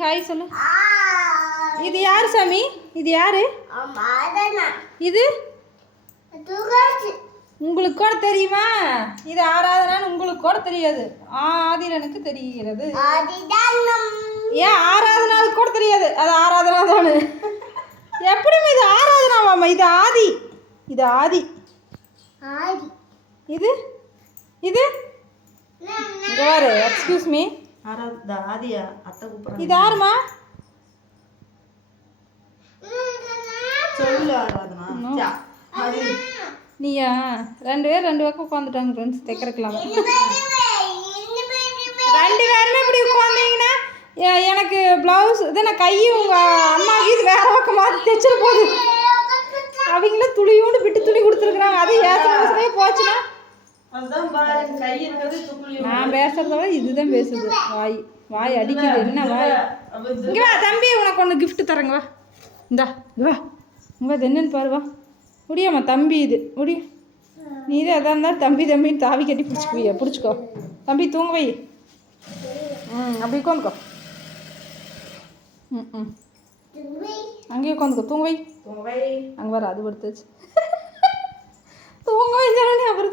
Hi சொல்லு. இது யாரு சாமி? இது யாரு? இது உங்களுக்கு கூட தெரியுமா? இது ஆராதனான்னு உங்களுக்கு கூட தெரியாது. ஆதிரனுக்கு தெரிகிறது. ஏன் ஆராதனாவுக்கு கூட தெரியாது. அது ஆராதனா தானே. எப்படிமா இது ஆராதனாவாமா? இது ஆதி. இது ஆதி. இது இது இங்கே பாரு. Excuse me. ஆதியா அத்தை கூப்பிடுறாங்க. இது யாருமா? சொல்லு ஆராதனா. நீயா? ரெண்டு பேர் ரெண்டு பக்கம் உட்காந்துட்டாங்க ஃப்ரெண்ட்ஸ். தைக்கிறக்கலாம் ரெண்டு பேருமே இப்படி உட்காந்தீங்கன்னா எனக்கு ப்ளவுஸ் இது நான் கை உங்கள் அம்மாவுக்கு இது வேறு பக்கம் மாற்றி தைச்சிட போகுது. அவங்கள துளியோண்டு விட்டு துணி கொடுத்துருக்குறாங்க. அது ஏற்கனவே போச்சுன்னா நான் பேசுறத விட இதுதான் பேசுது. வாய் வாய் அடிக்குது. என்ன வாய்? இங்கே வா தம்பி, உனக்கு ஒன்று கிஃப்ட் தரேங்க. வா இந்தா வா. இங்கே அது என்னன்னு பாருவா. முடியாமா தம்பி? இது முடியும். நீ இதே எதாக இருந்தாலும் தம்பி தம்பின்னு தாவி கட்டி பிடிச்சிக்குவியா? பிடிச்சிக்கோ தம்பி. தூங்க வை. அப்படி உட்காந்துக்கோ. அங்கேயே உட்காந்துக்கோ. தூங்க வை. அங்கே வர அது படுத்துச்சு. தூங்க வை தானே. அப்புறம்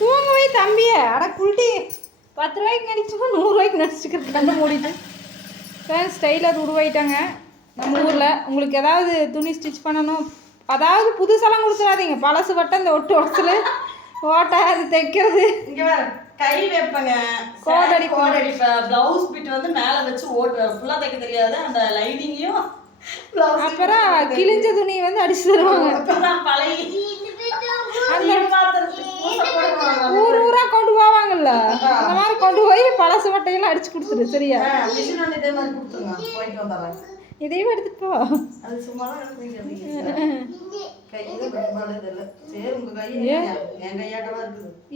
தூங்க வை தம்பியை. அட குல்ட்டி 10 ரூபாய்க்கு நடிச்சோம் 100 ரூபாய்க்கு நடிச்சுக்கிறது. கண்ணை மூடிட்டு ஸ்டைலாக அது உருவாயிட்டாங்க நம்ம ஊரில். உங்களுக்கு ஏதாவது துணி ஸ்டிச் பண்ணணும், அதாவது புதுசெல்லாம் கொடுத்துடாதீங்க. பழசு வட்டம் இந்த ஒட்டு உடச்சல் ஓட்டை அது தைக்கிறது. இங்கே வேற கை வைப்பங்க. கோடடி ப்ளவுஸ் பிட் வந்து மேலே வச்சு ஓட்டு ஃபுல்லாக தைக்க தெரியாது. அந்த லைனிங்கையும் அப்புறம் கிழிஞ்ச துணியை வந்து அடிச்சு தருவாங்க. ஊர் ஊரா கொண்டு போவாங்கல்ல, அந்த மாதிரி கொண்டு போய் பழசு வட்டையெல்லாம் அடிச்சு கொடுத்துரு. சரியா? இதையும் எடுத்துட்டு போ.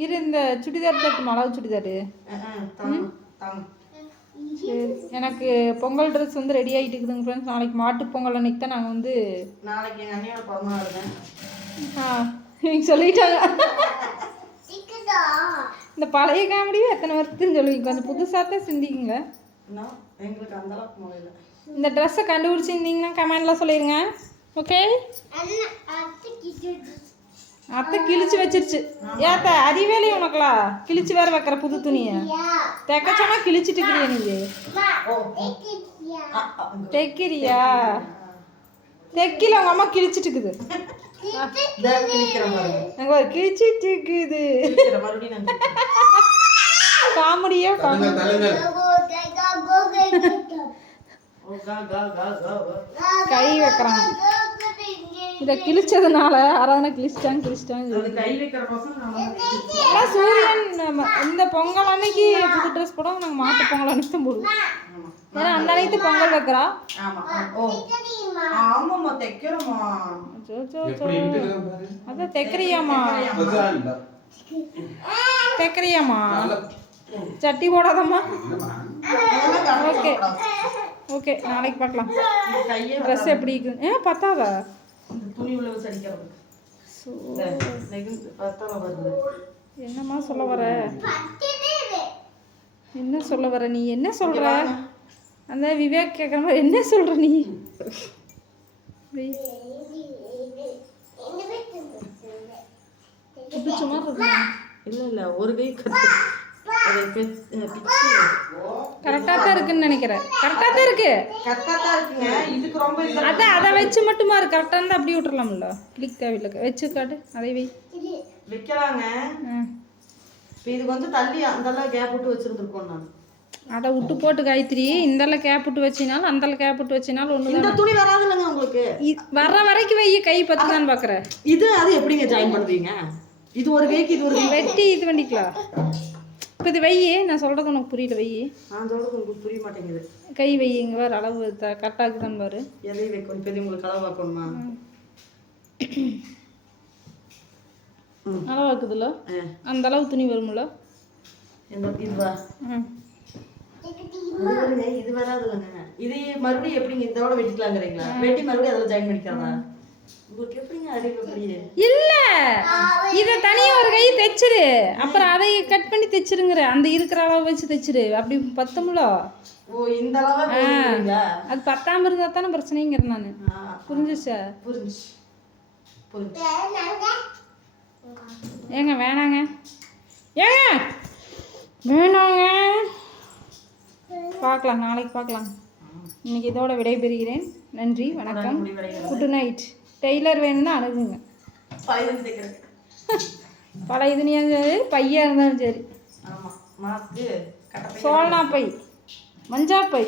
இரு இந்த சுடிதார் தட்டு அளவு சுடிதாரு. சரி, எனக்கு பொங்கல் ட்ரெஸ் வந்து ரெடி ஆகிட்டு இருக்குதுங்க ஃப்ரெண்ட்ஸ். நாளைக்கு மாட்டு பொங்கல் அன்னைக்கு தான் நாங்கள் வந்து நாளைக்கு எங்கள் அண்ணியோட பிறந்தநாள். நீங்கள் சொல்லிட்டாங்க. இந்த பழைய காமெடியும் எத்தனை வருஷத்துன்னு சொல்லுவீங்க. கொஞ்சம் புதுசாக தான் சிந்திக்குங்க. எங்களுக்கு அந்த அளவுக்கு முடியல. இந்த ட்ரெஸ்ஸை கண்டுபிடிச்சிருந்தீங்கன்னா கமெண்டில் சொல்லிடுங்க. ஓகே? அத்தை கிழிச்சு வச்சிருச்சு. ஏத்த அறிவேலி உனக்குலா கிழிச்சு வேற வைக்கிற புது துணியை தைக்க சொன்னா கிழிச்சிட்டு இருக்கிறியா? நீ தைக்கிறியா? தைக்கல உங்க அம்மா கிழிச்சிட்டு இருக்குது. கிழிச்சிட்டு இருக்குது. காமெடியா கை வைக்கிறாங்க. இதை கிழிச்சதுனால ஆராதனை கிழிச்சிட்டாங்க. சூரியன் இந்த பொங்கல் அன்னைக்கு புது ட்ரெஸ் போட நாங்கள் மாட்டு பொங்கல் அன்னைக்கு தான் போடுவோம். ஏன்னா அந்த அன்னைக்கு பொங்கல் வைக்கிறோம். அதான் தைக்கிறியாமா? தைக்கிறியாமா? சட்டி போடாதம்மா. ஓகே ஓகே, நாளைக்கு பார்க்கலாம். ட்ரெஸ் எப்படி இருக்குது? பத்தாதா? என்னம்மா சொல்ல வர? என்ன சொல்ல வர நீ? என்ன சொல்ற? அந்த விவேக் கேட்குற மாதிரி என்ன சொல்ற நீ? இல்லை ஒரு கை கரெக்டாக தான் இருக்குன்னு நினைக்கிறேன். கரெக்டாக தான் இருக்கு. அதான் அதை வச்சு மட்டுமா இருக்கு. கரெக்டாக இருந்தால் அப்படியே விட்டுறலாம்ல. கிளிக் தேவையில்லை. வச்சு காட்டு. அதை வைக்கலாங்க. இதுக்கு வந்து தள்ளி அந்தெல்லாம் கேப் விட்டு வச்சிருந்துருக்கோம். நான் அதை விட்டு போட்டு காய்த்திரி இந்தெல்லாம் கேப் விட்டு வச்சினாலும் அந்தெல்லாம் கேப் விட்டு வச்சினாலும் ஒன்று. இந்த துணி வராது இல்லைங்க உங்களுக்கு. வர்ற வரைக்கும் வை. கை பத்து தான் பார்க்குறேன். இது அது எப்படிங்க ஜாயின் பண்ணுவீங்க? இது ஒரு கைக்கு இது ஒரு வெட்டி இது பண்ணிக்கலாம். இப்போ இது வை. நான் சொல்கிறது உனக்கு புரியல. வை. நான் சொல்கிறது உங்களுக்கு புரிய மாட்டேங்குது. கை வை. இங்கே வேறு அளவு கரெக்டாக இருக்குதான்னு பாரு. எதை வைக்கணும்? இப்போ உங்களுக்கு அளவு வைக்கணுமா? அளவு இருக்குதுல்ல, அந்த அளவு துணி வரும்ல. இதுவா? இது வராது இல்லைங்க. இது மறுபடியும் எப்படிங்க இதோட வெட்டிக்கலாங்கிறீங்களா? வெட்டி மறுபடியும் அதில் ஜாயின் பண்ணிக்கிறதா? உங்களுக்கு எப்படிங்க அறிவு அப்படியே? இல்ல இதை தனியா ஒரு கை தைச்சிரு, அப்புறம் அதை கட் பண்ணி தைச்சிருங்கிற, அந்த இருக்கிற அளவு வச்சு தைச்சிரு. அப்படி பத்தும்ல. ஓ இந்த அளவா போடுவீங்க? அது பத்தாம இருந்தா தானே பிரச்சனைங்கிறேன் நான். புரிஞ்சுச்சா? புரிஞ்சு புரிஞ்சு. ஏங்க வேணாங்க, ஏங்க வேணாங்க. பார்க்கலாம், நாளைக்கு பார்க்கலாம். இன்னைக்கு இதோட விடைபெறுகிறேன். நன்றி, வணக்கம், குட் நைட். டெய்லர் வேணும்னா அணுகுங்க. பழைய துணியாக சரி, பையா இருந்தாலும் சரி. ஆமாம், மாஸ்க்கு, சோழனா பை, மஞ்சா பை.